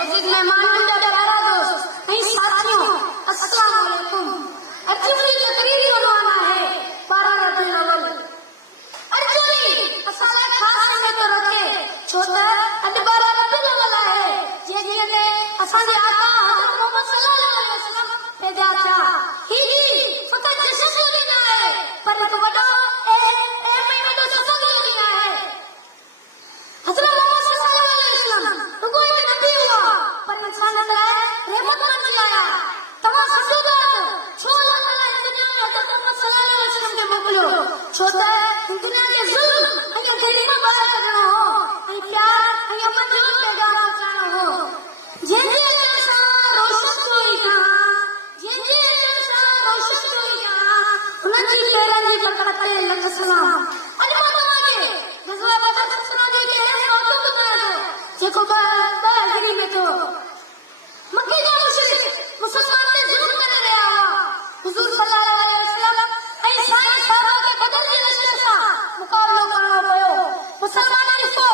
मोजिद मेहमान जा प्यारा दोस्त ऐं साथियों अस्सलाम वालेकुम। अर्जुनी तकरीरी उनवाना है 12 रबीउल अव्वल। अर्जुनी असां खास समय तो रखे छो त अॼु 12 रबीउल अव्वल आहे जंहिं ते असांजे आका हज़रत मोहम्मद सल्लल्लाहु अलैहि वसल्लम पैदा थिया। ही फक़त जश्न जो ॾींहुं आहे पर हिकु वॾो वॾो सफ़र जो ॾींहुं आहे। हज़रत मोहम्मद सल्लल्लाहु अलैहि वसल्लम रुगो हिकु नबी हुआ पर इंसाननि लाइ रहमत बणिजी आया। तव्हां ससुदार छो अल्लाह ताला हिन दुनिया में हज़रत मोहम्मद सल्लल्लाहु अलैहि वसल्लम खे मोकिलियो छो त हिन दुनिया खे ज़ुल्म ऐं ग़रीब ॿाहिरि कढणो हो ऐं प्यार ऐं अमन जो पैगाम पहुचाइणो हो। जंहिंजे अचण सां रोशन कोई कहा जंहिंजे अचण सां रोशन कोई कहा हुननि जी पेरनि जी पकड़ ते लख सलाम। अॼु मां तव्हांखे ग़ज़वा बदर जे अहिड़े मौक़े ॿुधायां थो जेको ॿ हिजरी में थियो। मके जा मुशरिक मुसलमान ते ज़ुल्म करे रहिया हुआ। हुज़ूर सल्लल्लाहु अलैहि वसल्लम ऐं साईं साहब खे बदर जे लश्कर सां मुक़ाबिलो करणो पियो। मुसलमान ॾिठो